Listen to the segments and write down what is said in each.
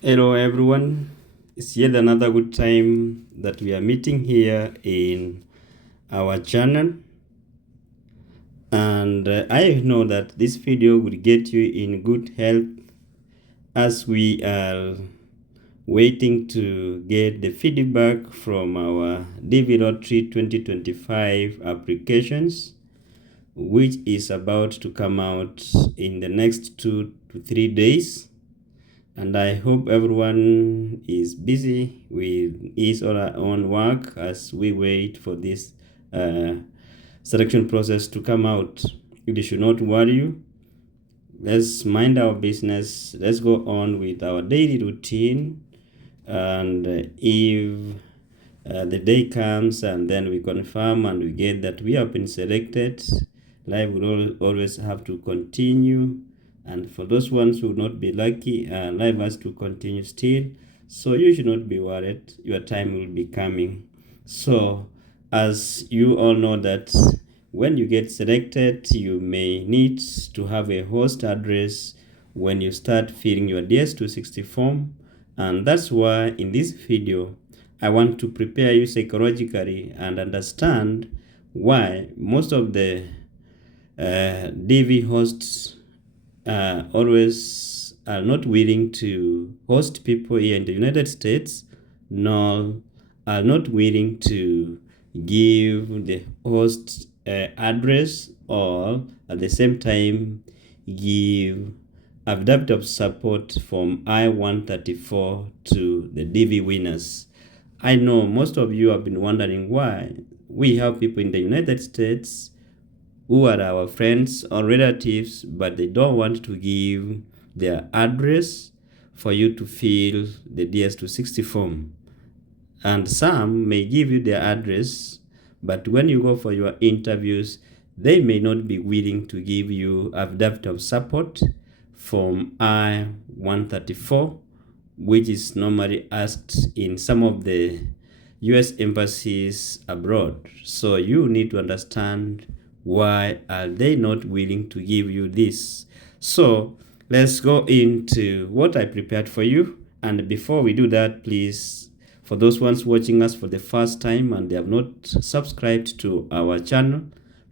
Hello everyone, it's yet another good time that we are meeting here in our channel, and I know that this video will get you in good health as we are waiting to get the feedback from our DV Lottery 2025 applications, which is about to come out in the next 2 to 3 days. And I hope everyone is busy with his or her own work as we wait for this selection process to come out. It should not worry you. Let's mind our business. Let's go on with our daily routine. And if the day comes and then we confirm and we get that we have been selected, life will always have to continue. And for those ones who will not be lucky, life has to continue still. So you should not be worried. Your time will be coming. So as you all know that when you get selected, you may need to have a host address when you start filling your DS260 form. And that's why in this video, I want to prepare you psychologically and understand why most of the DV hosts always are not willing to host people here in the United States, nor are not willing to give the host address, or at the same time give adaptive support from I-134 to the DV winners. I know most of you have been wondering why we have people in the United States who are our friends or relatives, but they don't want to give their address for you to fill the DS260 form. And some may give you their address, but when you go for your interviews, they may not be willing to give you adaptive support from I-134, which is normally asked in some of the US embassies abroad. So you need to understand why are they not willing to give you this. So let's go into what I prepared for you. And before we do that, please, for those ones watching us for the first time and they have not subscribed to our channel,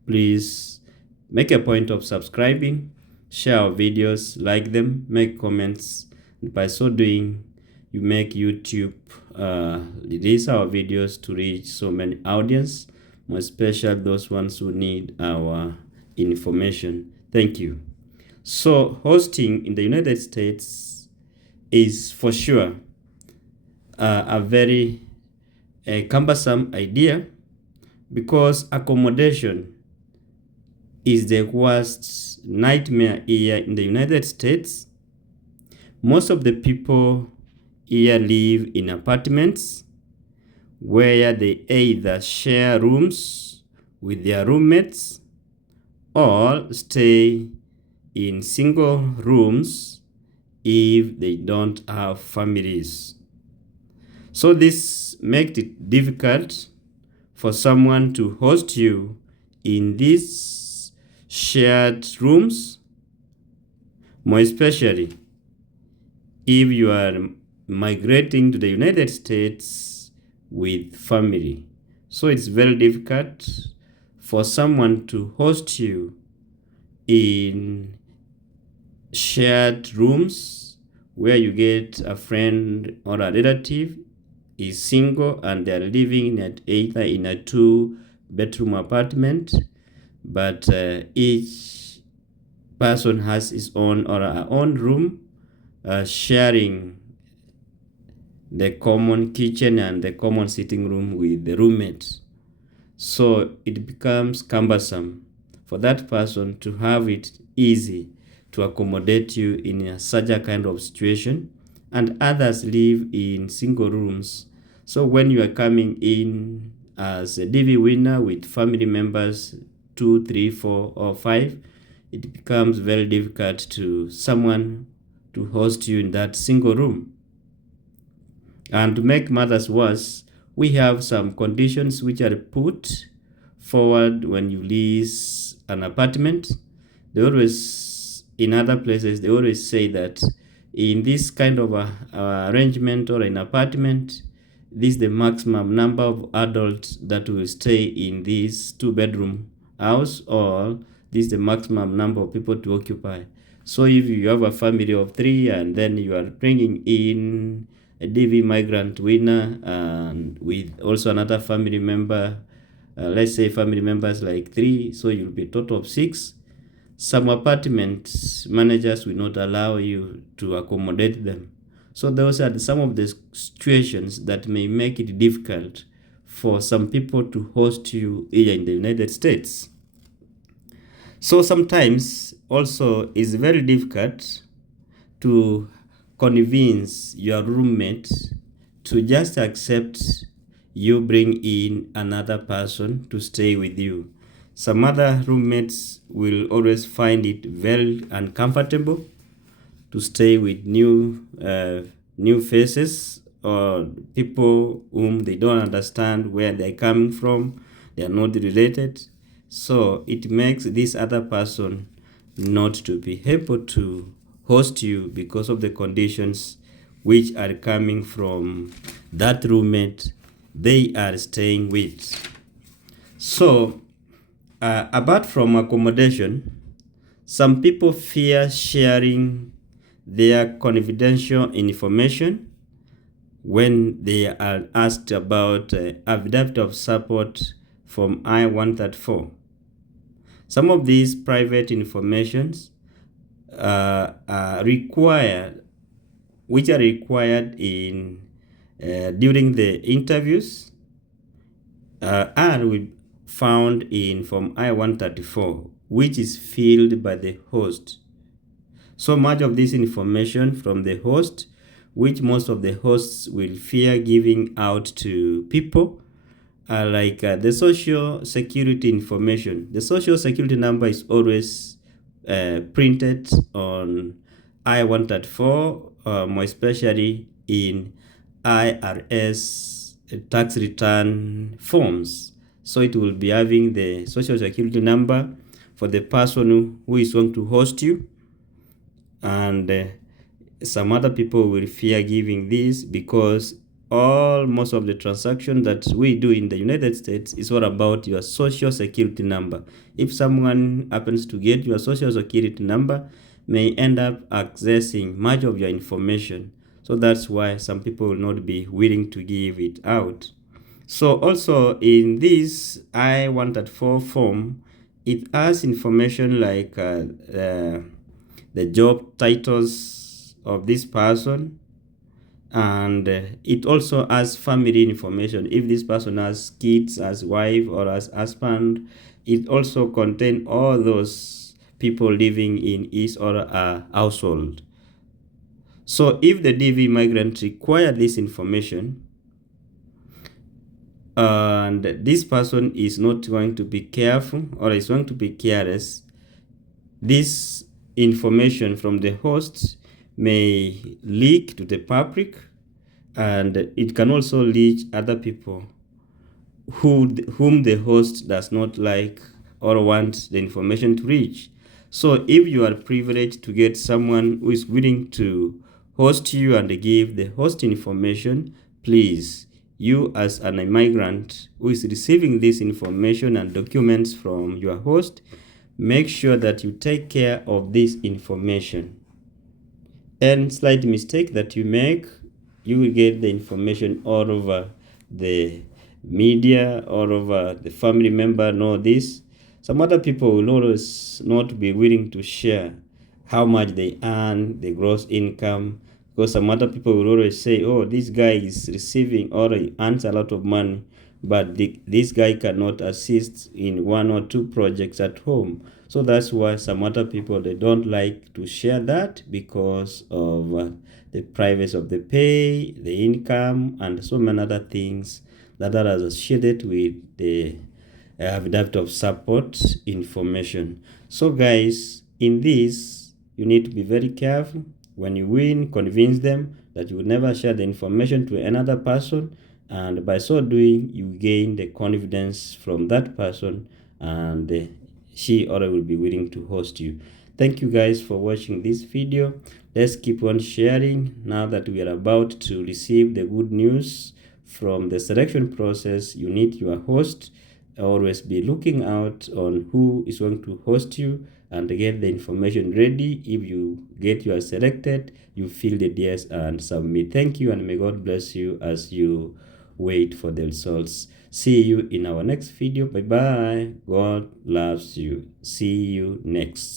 please make a point of subscribing, share our videos, like them, make comments. And by so doing, you make YouTube release our videos to reach so many audience, more especially those ones who need our information. Thank you. So hosting in the United States is for sure a very cumbersome idea, because accommodation is the worst nightmare here in the United States. Most of the people here live in apartments where they either share rooms with their roommates or stay in single rooms if they don't have families. So this makes it difficult for someone to host you in these shared rooms, more especially if you are migrating to the United States with family. So it's very difficult for someone to host you in shared rooms where you get a friend or a relative is single and they're living at either in a 2-bedroom apartment, but each person has his own or her own room, sharing the common kitchen and the common sitting room with the roommate. So it becomes cumbersome for that person to have it easy to accommodate you in such a kind of situation, and others live in single rooms. So when you are coming in as a DV winner with family members 2, 3, 4, or 5, it becomes very difficult to someone to host you in that single room. And to make matters worse, we have some conditions which are put forward when you lease an apartment. They always, in other places, they always say that in this kind of arrangement or an apartment, this is the maximum number of adults that will stay in this 2-bedroom house, or this is the maximum number of people to occupy. So if you have a family of 3 and then you are bringing in a DV migrant winner and with also another family member, let's say family members like 3, so you'll be a total of 6. Some apartment managers will not allow you to accommodate them. So those are some of the situations that may make it difficult for some people to host you here in the United States. So sometimes also it's very difficult to convince your roommate to just accept you bring in another person to stay with you. Some other roommates will always find it very uncomfortable to stay with new faces or people whom they don't understand where they're coming from. They are not related. So it makes this other person not to be able to host you because of the conditions which are coming from that roommate they are staying with. So apart from accommodation, some people fear sharing their confidential information when they are asked about affidavit of support from I-134. Some of these private informations which are required in during the interviews are found in Form I-134, which is filled by the host. So much of this information from the host, which most of the hosts will fear giving out to people, are like the social security information. The social security number is always printed on I-134, more especially in IRS tax return forms. So it will be having the social security number for the person who is going to host you. And some other people will fear giving this because most of the transaction that we do in the United States is all about your social security number. If someone happens to get your social security number, may end up accessing much of your information. So that's why some people will not be willing to give it out. So also in this I-134 form, it has information like the job titles of this person, and it also has family information. If this person has kids, as wife or as husband, it also contains all those people living in his or her household. So if the DV migrant require this information, and this person is not going to be careful or is going to be careless, this information from the host may leak to the public, and it can also reach other people whom the host does not like or want the information to reach. So if you are privileged to get someone who is willing to host you and give the host information, please, you as an immigrant who is receiving this information and documents from your host, make sure that you take care of this information. And slight mistake that you make, you will get the information all over the media, all over the family member know this. Some other people will always not be willing to share how much they earn, the gross income, because some other people will always say, oh, this guy is receiving or he earns a lot of money, but this guy cannot assist in 1 or 2 projects at home. So that's why some other people, they don't like to share that because of the privacy of the pay, the income, and so many other things that are associated with the affidavit of support information. So guys, in this, you need to be very careful. When you win, convince them that you will never share the information to another person, and by so doing, you gain the confidence from that person, and she or I will be willing to host you. Thank you guys for watching this video. Let's keep on sharing now that we are about to receive the good news from the selection process. You need your host. Always be looking out on who is going to host you and get the information ready. If you get you are selected, you fill the DS and submit. Thank you, and may God bless you as you wait for the results. See you in our next video. Bye bye. God loves you. See you next.